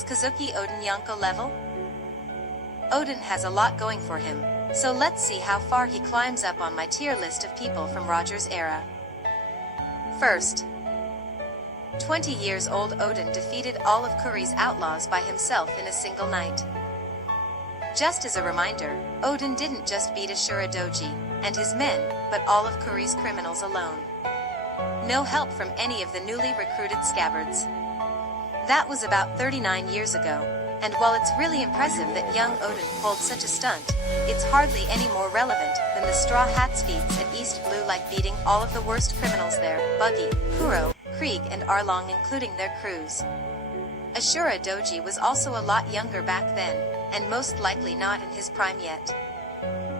Was Kozuki Oden Yonkou level? Oden has a lot going for him, so let's see how far he climbs up on my tier list of people from Roger's era. First, 20 years old Oden defeated all of Kuri's outlaws by himself in a single night. Just as a reminder, Oden didn't just beat Ashura Doji and his men, but all of Kuri's criminals alone. No help from any of the newly recruited scabbards. That was about 39 years ago, and while it's really impressive that young Oden pulled such a stunt, it's hardly any more relevant than the Straw Hats' feats at East Blue, like beating all of the worst criminals there, Buggy, Kuro, Krieg and Arlong, including their crews. Ashura Doji was also a lot younger back then, and most likely not in his prime yet.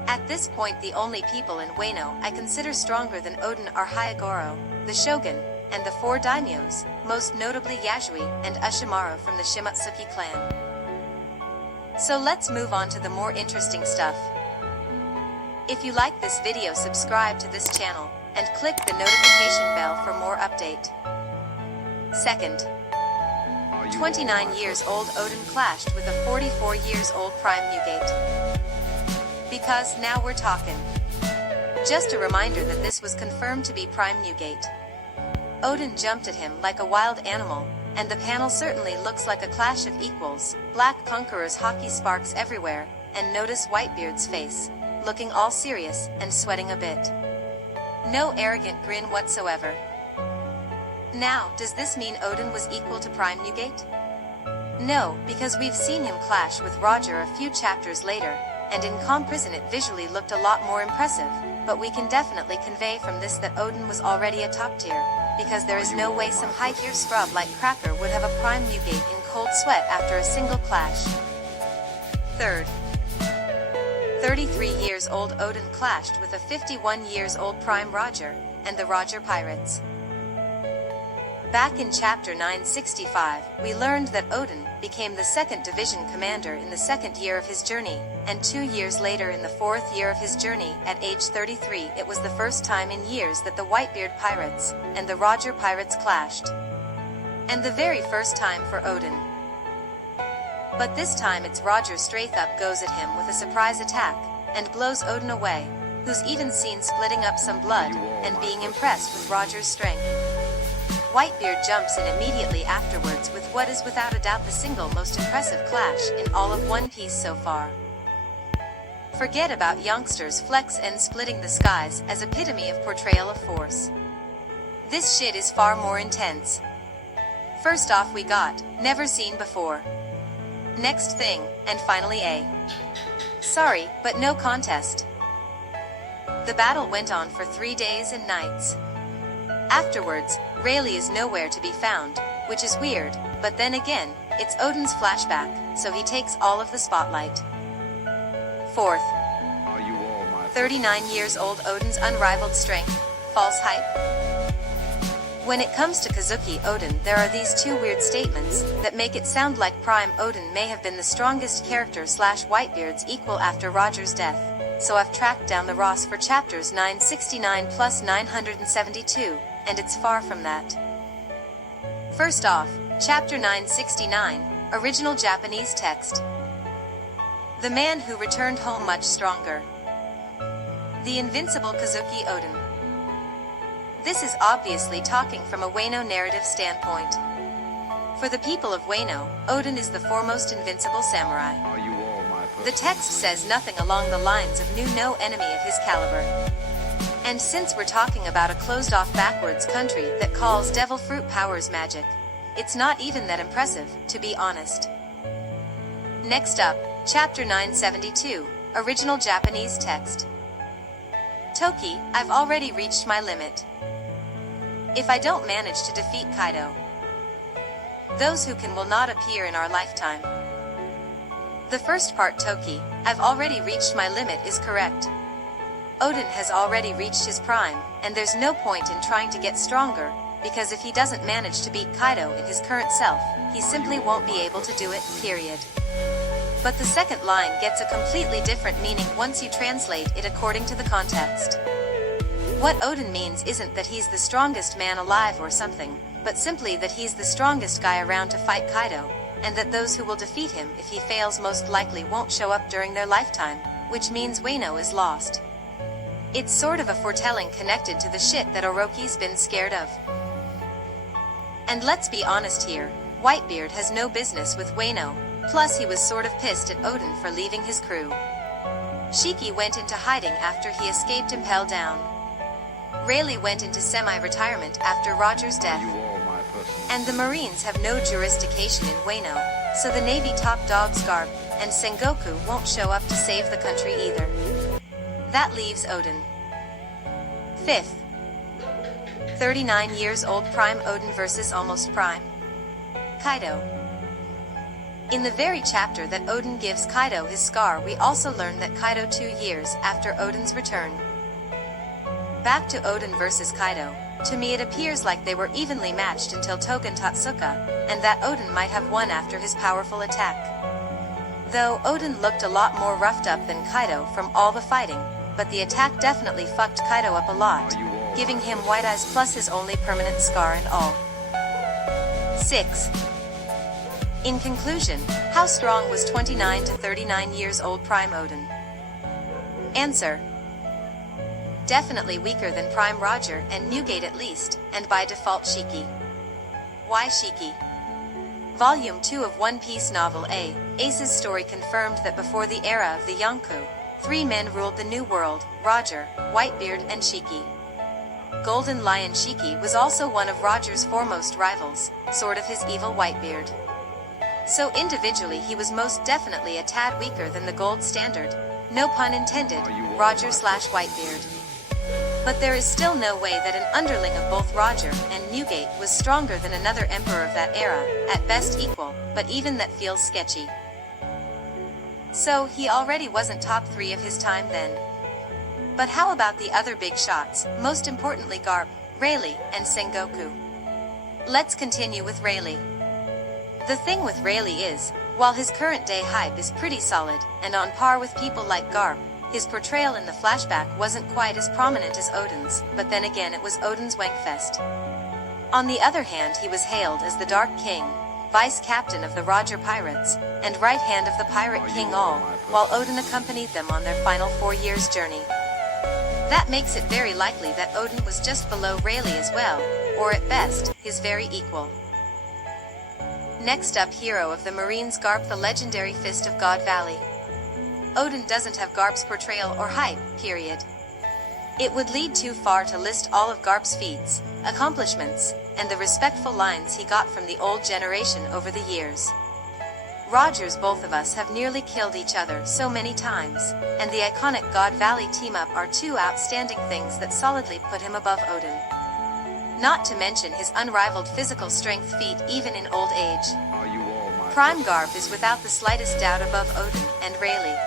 At this point, the only people in Wano I consider stronger than Oden are Hyogoro, the Shogun, and the 4 daimyos, most notably Yasui and Ushimaru from the Shimotsuki clan. So let's move on to the more interesting stuff. If you like this video, subscribe to this channel, and click the notification bell for more update. Second, 29 years old Oden clashed with a 44 years old Prime Newgate. Because now we're talking. Just a reminder that this was confirmed to be Prime Newgate. Oden jumped at him like a wild animal, and the panel certainly looks like a clash of equals. Black Conqueror's hockey sparks everywhere, and notice Whitebeard's face, looking all serious and sweating a bit. No arrogant grin whatsoever. Now, does this mean Oden was equal to Prime Newgate? No, because we've seen him clash with Roger a few chapters later, and in Calm Prison it visually looked a lot more impressive, but we can definitely convey from this that Oden was already a top tier, because there is no way some high-tier scrub like Cracker would have a Prime Newgate in cold sweat after a single clash. Third, 33 years old Oden clashed with a 51 years old Prime Roger, and the Roger Pirates. Back in chapter 965, we learned that Oden became the 2nd Division commander in the 2nd year of his journey, and 2 years later in the 4th year of his journey, at age 33, it was the first time in years that the Whitebeard Pirates and the Roger Pirates clashed. And the very first time for Oden. But this time it's Roger straight up goes at him with a surprise attack, and blows Oden away, who's even seen splitting up some blood, and being impressed with Roger's strength. Whitebeard jumps in immediately afterwards with what is without a doubt the single most impressive clash in all of One Piece so far. Forget about youngsters flex and splitting the skies as epitome of portrayal of force. This shit is far more intense. First off we got, never seen before. Next thing, and finally a sorry, but no contest. The battle went on for 3 days and nights. Afterwards, Rayleigh is nowhere to be found, which is weird, but then again, it's Oden's flashback, so he takes all of the spotlight. Fourth, 39 years old Oden's unrivaled strength, false hype. When it comes to Kozuki Oden, there are these 2 weird statements that make it sound like Prime Oden may have been the strongest character / Whitebeard's equal after Roger's death, so I've tracked down the Ross for chapters 969 plus 972. And it's far from that. First off, chapter 969, original Japanese text. The man who returned home much stronger. The invincible Kozuki Oden. This is obviously talking from a Wano narrative standpoint. For the people of Wano, Oden is the foremost invincible samurai. The text says nothing along the lines of knew no enemy of his caliber. And since we're talking about a closed-off backwards country that calls devil fruit powers magic, it's not even that impressive, to be honest. Next up, chapter 972, original Japanese text. Toki, I've already reached my limit. If I don't manage to defeat Kaido, those who can will not appear in our lifetime. The first part, Toki, I've already reached my limit, is correct. Oden has already reached his prime, and there's no point in trying to get stronger, because if he doesn't manage to beat Kaido in his current self, he simply won't be able to do it, period. But the second line gets a completely different meaning once you translate it according to the context. What Oden means isn't that he's the strongest man alive or something, but simply that he's the strongest guy around to fight Kaido, and that those who will defeat him if he fails most likely won't show up during their lifetime, which means Wano is lost. It's sort of a foretelling connected to the shit that Orochi's been scared of. And let's be honest here, Whitebeard has no business with Wano, plus he was sort of pissed at Oden for leaving his crew. Shiki went into hiding after he escaped impelled down. Rayleigh went into semi-retirement after Roger's death. And the Marines have no jurisdiction in Wano, so the Navy top dogs Garp and Sengoku won't show up to save the country either. That leaves Oden. 5th. 39 years old Prime Oden versus Almost Prime Kaido. In the very chapter that Oden gives Kaido his scar, we also learn that Kaido 2 years after Oden's return. Back to Oden versus Kaido. To me it appears like they were evenly matched until Togen Tatsuka, and that Oden might have won after his powerful attack. Though Oden looked a lot more roughed up than Kaido from all the fighting, but the attack definitely fucked Kaido up a lot, giving him white eyes plus his only permanent scar and all. 6. In conclusion, how strong was 29 to 39 years old Prime Oden? Answer. Definitely weaker than Prime Roger and Newgate at least, and by default Shiki. Why Shiki? Volume 2 of One Piece Novel A, Ace's story confirmed that before the era of the Yonkou, 3 men ruled the New World, Roger, Whitebeard and Shiki. Golden Lion Shiki was also one of Roger's foremost rivals, sort of his evil Whitebeard. So individually he was most definitely a tad weaker than the gold standard, no pun intended, Roger/Whitebeard. But there is still no way that an underling of both Roger and Newgate was stronger than another emperor of that era, at best equal, but even that feels sketchy. So he already wasn't top 3 of his time then. But how about the other big shots, most importantly Garp, Rayleigh, and Sengoku? Let's continue with Rayleigh. The thing with Rayleigh is, while his current day hype is pretty solid, and on par with people like Garp, his portrayal in the flashback wasn't quite as prominent as Oden's, but then again it was Oden's Wankfest. On the other hand, he was hailed as the Dark King, vice captain of the Roger Pirates, and right hand of the Pirate King all, while Oden accompanied them on their final 4 years' journey. That makes it very likely that Oden was just below Rayleigh as well, or at best, his very equal. Next up, hero of the Marines Garp, the legendary Fist of God Valley. Oden doesn't have Garp's portrayal or hype, period. It would lead too far to list all of Garp's feats, accomplishments, and the respectful lines he got from the old generation over the years. Rogers, both of us have nearly killed each other so many times, and the iconic God Valley team-up are 2 outstanding things that solidly put him above Oden. Not to mention his unrivaled physical strength feat even in old age. Prime Garp is without the slightest doubt above Oden and Rayleigh.